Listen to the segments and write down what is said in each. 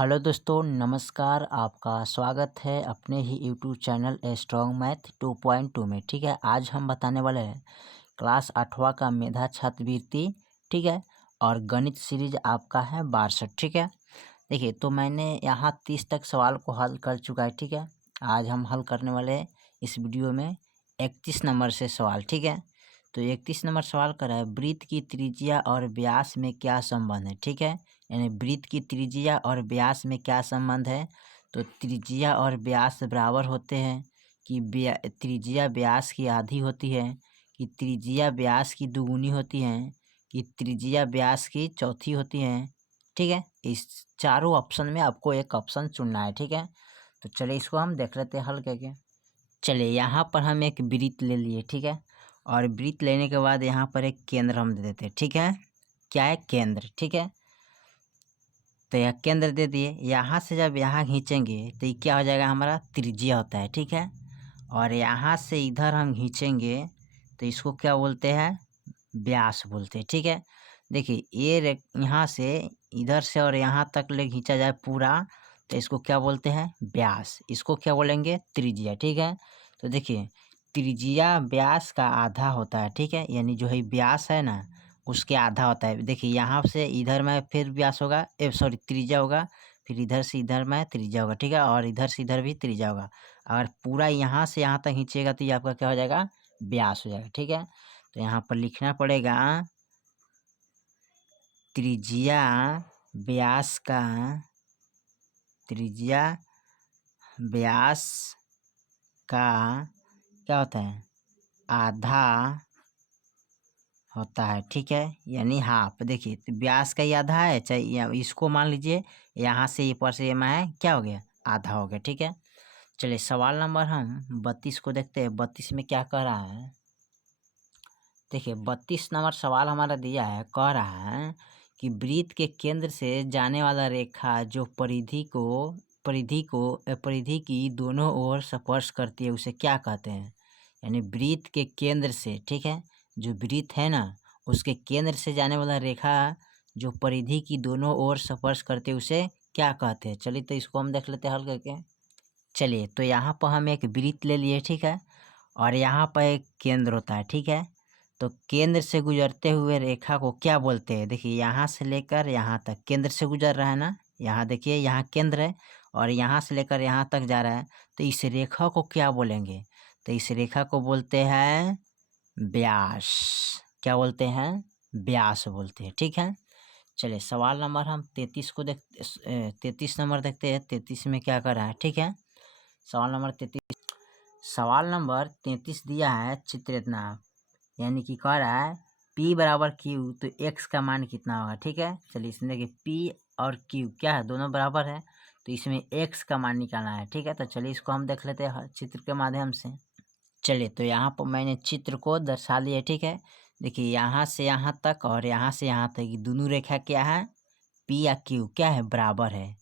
Hello दोस्तों, नमस्कार। आपका स्वागत है अपने ही यूट्यूब चैनल स्ट्रॉन्ग मैथ 2.2 में। ठीक है, आज हम बताने वाले हैं क्लास 8वां का मेधा छात्रवृत्ति। ठीक है, और गणित सीरीज आपका है 62। ठीक है, देखिए तो मैंने यहाँ 30 तक सवाल को हल कर चुका है। ठीक है, आज हम हल करने वाले हैं इस वीडियो में 31 नंबर से सवाल। ठीक है, तो 31 नंबर सवाल कर रहा है, वृत्त की त्रिज्या और व्यास में क्या संबंध है। ठीक है, यानी वृत्त की त्रिज्या और व्यास में क्या संबंध है। तो त्रिज्या और व्यास बराबर होते हैं कि त्रिज्या व्यास की आधी होती है, कि त्रिज्या व्यास की दुगुनी होती है, कि त्रिज्या व्यास की चौथी होती है। ठीक है, इस चारों ऑप्शन में आपको एक ऑप्शन चुनना है। ठीक है, तो चलिए इसको हम देख लेते हैं हल करके। चलिए यहाँ पर हम एक वृत्त ले लिए। ठीक है, और वृत्त लेने के बाद यहाँ पर एक केंद्र हम दे देते हैं। ठीक है, क्या है, केंद्र। ठीक है, तो यह केंद्र दे दिए। यहाँ से जब यहाँ खींचेंगे तो ये क्या हो जाएगा, हमारा त्रिज्या होता है। ठीक है, और यहाँ से इधर हम खींचेंगे तो इसको क्या बोलते हैं, व्यास बोलते हैं। ठीक है, देखिए ये यहाँ से इधर से और यहाँ तक ले खींचा जाए पूरा, तो इसको क्या बोलते हैं, व्यास। इसको क्या बोलेंगे, त्रिज्या। ठीक है, तो देखिए त्रिज्या व्यास का आधा होता है। ठीक है, यानी जो है व्यास है ना, उसके आधा होता है। देखिए यहाँ से इधर में फिर व्यास होगा, सॉरी त्रिज्या होगा, फिर इधर से इधर में त्रिज्या होगा। ठीक है, और इधर से इधर भी त्रिज्या होगा। अगर पूरा यहाँ से यहाँ तक खींचेगा तो ये आपका क्या हो जाएगा, व्यास हो जाएगा। ठीक है, तो यहाँ पर लिखना पड़ेगा त्रिज्या व्यास का, त्रिज्या व्यास का क्या होता है, आधा होता है। ठीक है, यानी हाफ। देखिए तो व्यास का ही आधा है, चाहे इसको मान लीजिए यहाँ से ये पर से ये में क्या हो गया, आधा हो गया। ठीक है, चलिए सवाल नंबर हम 32 को देखते हैं। 32 में क्या कह रहा है, देखिए 32 नंबर सवाल हमारा दिया है, कह रहा है कि वृत्त के केंद्र से जाने वाला रेखा जो परिधि की दोनों ओर स्पर्श करती है उसे क्या कहते हैं। यानी वृत्त के केंद्र से, ठीक है, जो वृत्त है ना उसके केंद्र से जाने वाला रेखा जो परिधि की दोनों ओर स्पर्श करते हैं उसे क्या कहते हैं। चलिए तो इसको हम देख लेते हैं हल करके। चलिए तो यहाँ पर हम एक वृत्त ले लिए। ठीक है, और यहाँ पर एक केंद्र होता है। ठीक है, तो केंद्र से गुजरते हुए रेखा को क्या बोलते हैं। देखिए यहाँ से लेकर यहाँ तक केंद्र से गुजर रहा है ना, यहाँ देखिए यहाँ केंद्र है और यहाँ से लेकर यहाँ तक जा रहा है, तो इस रेखा को क्या बोलेंगे, तो इस रेखा को बोलते हैं व्यास। क्या बोलते हैं, व्यास बोलते हैं। ठीक है, चलिए सवाल नंबर हम 33 को 33 नंबर देखते हैं। 33 में क्या कर रहा है। ठीक है, सवाल नंबर 33 दिया है चित्रेतना, यानी कि कह रहा है P बराबर Q, तो X का मान कितना होगा। ठीक है, चलिए इसमें देखिए P और Q क्या है, दोनों बराबर है, तो इसमें X का मान निकालना है। ठीक है, तो चलिए इसको हम देख लेते हैं चित्र के माध्यम से। चलिए तो यहाँ पर मैंने चित्र को दर्शा लिया। ठीक है, देखिए यहाँ से यहाँ तक और यहाँ से यहाँ तक दोनों रेखा क्या है, P या Q क्या है, बराबर है।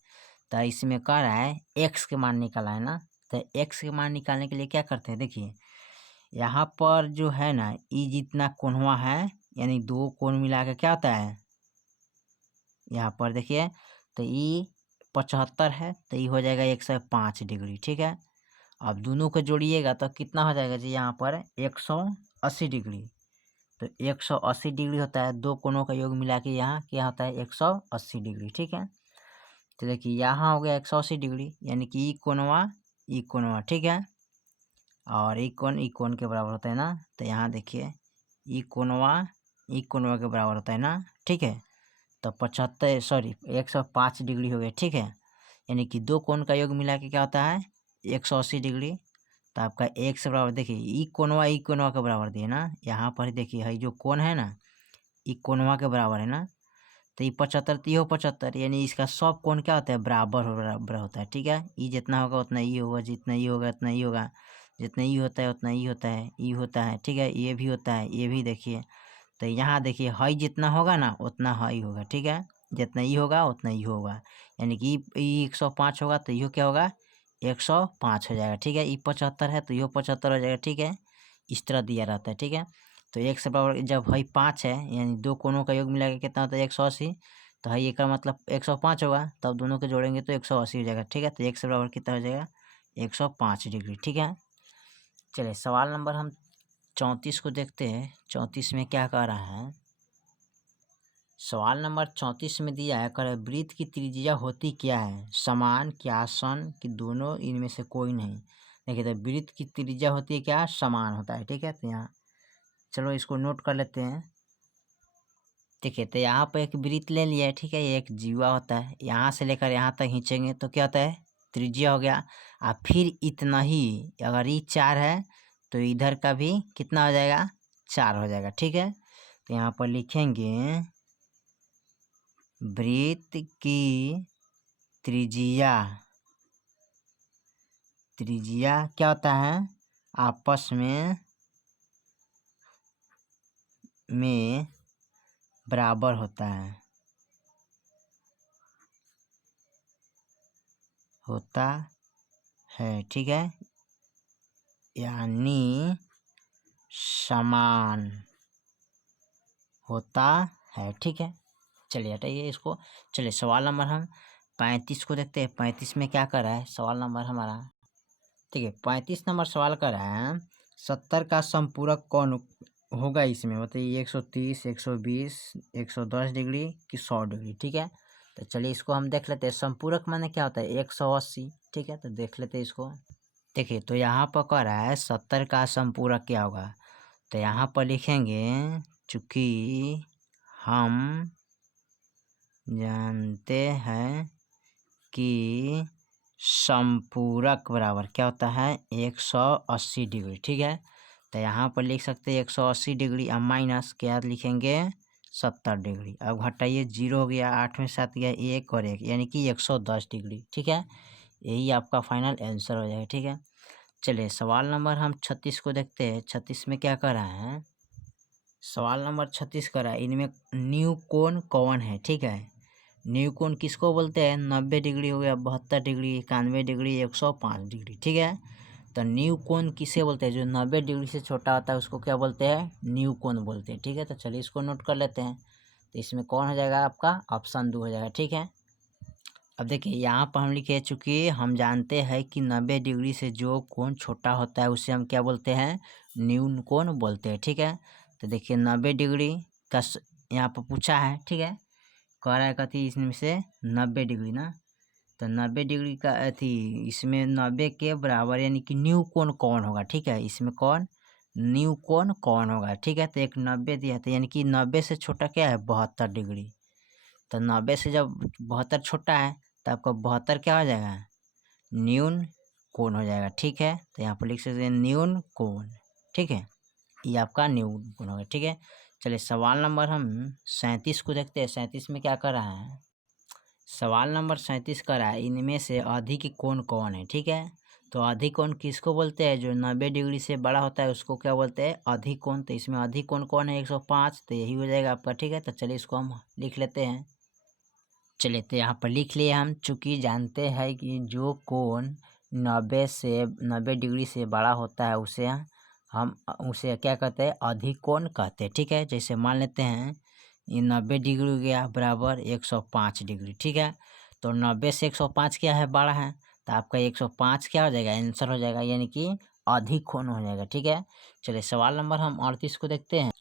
तो इसमें कह रहा है X के मान निकाला है ना, तो X के मान निकालने के लिए क्या करते हैं, देखिए यहाँ पर जो है ना ई जितना कोणवा है, यानी दो कोण मिला के क्या होता है, यहाँ पर देखिए तो ई 75 है, तो ये हो जाएगा 105 डिग्री। ठीक है, अब दोनों को जोड़िएगा तो कितना हो जाएगा जी, यहाँ पर 180 डिग्री। तो 180 डिग्री होता है, दो कोणों का योग मिला के यहाँ क्या होता है, 180 डिग्री। ठीक है, तो देखिए यहाँ हो गया 180 डिग्री, यानी कि ई कोणवा। ठीक है, और ई कोण के बराबर होता है ना, तो यहाँ देखिए ई कोणवा के बराबर होता है ना। ठीक है, तो 105 डिग्री हो गया। ठीक है, यानी कि दो कोण का योग मिला के क्या होता है, 180 डिग्री। तो आपका एक से बराबर देखिए ई कोणवा के बराबर दिए ना, यहाँ पर देखिए है जो कोण है ना ई कोणवा के बराबर है ना, तो ये 75 तो ये 75, यानी इसका सब कोण क्या होता है, बराबर होता है। ठीक है, ई जितना होगा उतना ई होगा, जितना ई होगा उतना ई होगा, जितना ई होता है उतना ई होता है, ई होता है। ठीक है, ये भी होता है, ये भी देखिए, तो यहाँ देखिए हाई जितना होगा ना उतना हाई होगा। ठीक है, जितना ई होगा उतना ई होगा, यानी कि ई 105 होगा तो यो क्या होगा, 105 हो जाएगा। ठीक है, ई 75 है तो यो 75 हो जाएगा। ठीक है, इस तरह दिया रहता है। ठीक है, तो एक से बराबर जब हाई 5 है, यानी दो कोणों का योग मिला के कितना होता है, 180, तो है ये का मतलब 105 होगा, तब दोनों के जोड़ेंगे तो 180 हो जाएगा। ठीक है, तो 1 से बराबर कितना हो जाएगा 105 डिग्री। ठीक है, चलिए सवाल नंबर हम 34 को देखते हैं। 34 में क्या कह रहा है, सवाल नंबर 34 में दिया है, कर वृत्त की त्रिज्या होती क्या है, समान क्या आसन कि दोनों, इनमें से कोई नहीं। देखिए तो वृत्त की त्रिज्या होती है क्या, समान होता है। ठीक है, तो यहाँ चलो इसको नोट कर लेते हैं। देखिए तो यहाँ पर एक वृत्त ले लिया है। ठीक है, ये एक जीवा होता है, यहाँ से लेकर यहाँ तक खींचेंगे तो क्या होता है, त्रिज्या हो गया। और फिर इतना ही, अगर ये 4 है तो इधर का भी कितना हो जाएगा, 4 हो जाएगा। ठीक है, तो यहाँ पर लिखेंगे वृत्त की त्रिज्या, त्रिज्या क्या होता है, आपस में बराबर होता है, ठीक है, यानी समान होता है। ठीक है, चलिए हटाइए इसको। चलिए सवाल नंबर हम 35 को देखते हैं। 35 में क्या कर रहा है सवाल नंबर हमारा, ठीक है 35 नंबर सवाल कर रहा है, 70 का संपूरक कौन होगा इसमें, बताइए 130, 120, 110 डिग्री कि 100 डिग्री। ठीक है, तो चलिए इसको हम देख लेते हैं। संपूरक माने क्या होता है, 180। ठीक है, तो देख लेते हैं इसको। देखिए तो यहाँ पर कह रहा है 70 का संपूरक क्या होगा, तो यहाँ पर लिखेंगे चूँकि हम जानते हैं कि संपूरक बराबर क्या होता है 180 डिग्री। ठीक है, तो यहाँ पर लिख सकते हैं 180 डिग्री, अब माइनस क्या लिखेंगे 70 डिग्री। अब घटाइए, 0 हो गया, 8 में 7 गया, 1 और 1 यानी कि 110 डिग्री। ठीक है, यही आपका फाइनल आंसर हो जाएगा। ठीक है, चलिए सवाल नंबर हम 36 को देखते हैं। 36 में क्या कर रहा है, सवाल नंबर 36 कर रहा है, इनमें न्यू कोण कौन है। ठीक है, न्यू कोण किसको बोलते हैं, 90 डिग्री हो गया, 72 डिग्री, 91 डिग्री, 105 डिग्री। ठीक है, तो न्यू कोण किसे बोलते हैं, जो 90 डिग्री से छोटा होता है उसको क्या बोलते हैं, न्यू कोण बोलते हैं। ठीक है, तो चलिए इसको नोट कर लेते हैं। तो इसमें कौन हो जाएगा आपका, ऑप्शन 2 हो जाएगा। ठीक है, अब देखिए यहाँ पर हम लिखे, चूँकि हम जानते हैं कि 90 डिग्री से जो कोण छोटा होता है उसे हम क्या बोलते हैं, न्यून कोण बोलते हैं। ठीक है, तो देखिए 90 डिग्री का यहाँ पर पूछा है। ठीक है, कह रहा है कथी, इसमें से 90 डिग्री ना, तो 90 डिग्री का अथी, इसमें 90 के बराबर यानी कि न्यू कोण कौन होगा। ठीक है, इसमें कौन, न्यू कोण कौन होगा। ठीक है, तो एक 90 दिया था, यानी कि 90 से छोटा क्या है 72 डिग्री। तो 90 से जब 72 छोटा है तो आपका 72 क्या हो जाएगा, न्यून कोण हो जाएगा। ठीक है, तो यहाँ पर लिख सकते हैं न्यून कोण। ठीक है, ये आपका न्यून कोण होगा। ठीक है, चलिए सवाल नंबर हम 37 को देखते हैं। 37 में क्या कर रहा है, सवाल नंबर 37 कर रहा है, इनमें से अधिक कोण कौन है। ठीक है, तो अधिक कोण किसको बोलते हैं, जो 90 डिग्री से बड़ा होता है उसको क्या बोलते हैं, अधिक कोण। तो इसमें अधिक कोण कौन है, 105, तो यही हो जाएगा आपका। ठीक है, तो चलिए इसको हम लिख लेते हैं। चलिए तो यहाँ पर लिख लिए हम, चूँकि जानते हैं कि जो कोण 90 डिग्री से बड़ा होता है उसे हम उसे क्या कहते हैं, अधिक कोण कहते हैं। ठीक है, जैसे मान लेते हैं ये 90 डिग्री हो गया बराबर 105 डिग्री। ठीक है, तो 90 से 105 क्या है, बड़ा है, तो आपका 105 क्या हो जाएगा, आंसर हो जाएगा, यानी कि अधिक कोण हो जाएगा। ठीक है, चलिए सवाल नंबर हम 38 को देखते हैं।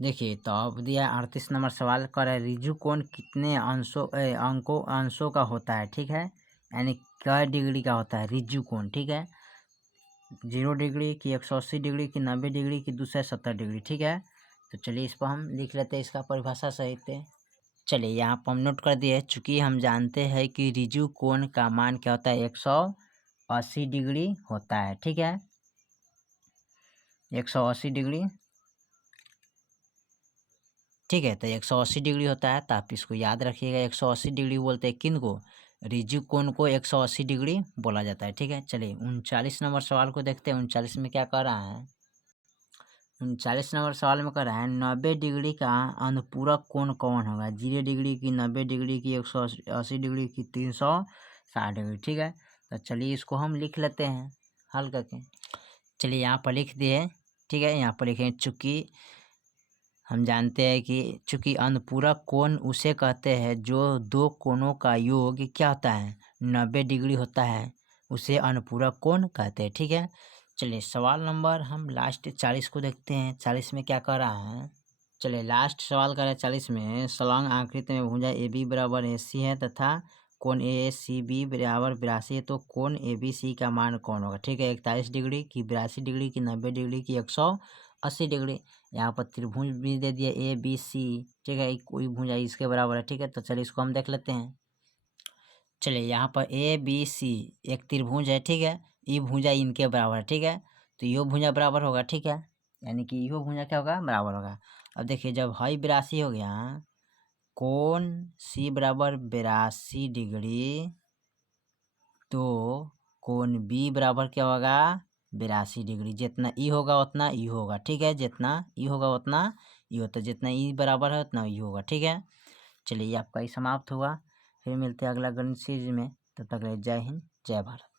देखिए तो अब दिया 38 नंबर सवाल कर है, रिजु कोण कितने अंशों का होता है। ठीक है, यानी क्या डिग्री का होता है रिजु कोण। ठीक है, 0 डिग्री की 180 डिग्री की 90 डिग्री की 270 डिग्री। ठीक है, तो चलिए इस पर हम लिख लेते हैं इसका परिभाषा सहित। चलिए यहाँ पर हम नोट कर दिए, चूँकि हम जानते हैं कि रिजु कोण का मान क्या होता है, 180 डिग्री होता है। ठीक है, 180 डिग्री। ठीक है, तो 180 डिग्री होता है, तो आप इसको याद रखिएगा। 180 डिग्री बोलते हैं किन को, रिजु कोण को 180 डिग्री बोला जाता है। ठीक है, चलिए 39 नंबर सवाल को देखते हैं। 39 में क्या कह रहा है, 39 नंबर सवाल में कह रहा है 90 डिग्री का अनुपूरक कोण कौन होगा, 0 डिग्री की, 90 डिग्री की, 180 डिग्री की, 360 डिग्री। ठीक है, तो चलिए इसको हम लिख लेते हैं हल करके। चलिए यहाँ पर लिख दिए। ठीक है, यहाँ पर लिखें, चूँकि हम जानते हैं कि चूंकि अनुपूरक कोण उसे कहते हैं जो दो कोणों का योग क्या होता है 90 डिग्री होता है, उसे अनुपूरक कोण कहते हैं। ठीक है, चलिए सवाल नंबर हम लास्ट 40 को देखते हैं। 40 में क्या कह रहा है, चलिए लास्ट सवाल कर रहा है 40 में। सलंग आकृति में भुजा ए बी बराबर ए सी है तथा कोण ए सी बी बराबर 82 है, तो कोण ए बी सी का मान कौन होगा। ठीक है, 41 डिग्री की 82 डिग्री की 90 डिग्री की 180 डिग्री। यहाँ पर त्रिभुज भी दे दिया ए बी सी। ठीक है, कोई भुजा इसके बराबर है। ठीक है, तो चलिए इसको हम देख लेते हैं। चलिए यहाँ पर ए बी सी एक त्रिभुज है। ठीक है, ये भुजा इनके बराबर है। ठीक है, तो यो भुजा बराबर होगा। ठीक है, यानी कि यो भुजा क्या होगा, बराबर होगा। अब देखिए जब हाई 82 हो गया, कोण सी बराबर 82 डिग्री, तो कोण बी बराबर क्या होगा 82 डिग्री। जितना ई होगा उतना ई होगा। ठीक है, जितना ई होगा उतना ई होता है, जितना ई बराबर है उतना ई होगा। ठीक है, चलिए आपका ये समाप्त हुआ। फिर मिलते हैं अगला गणित सीरीज में। तब तक के लिए जय हिंद, जय भारत।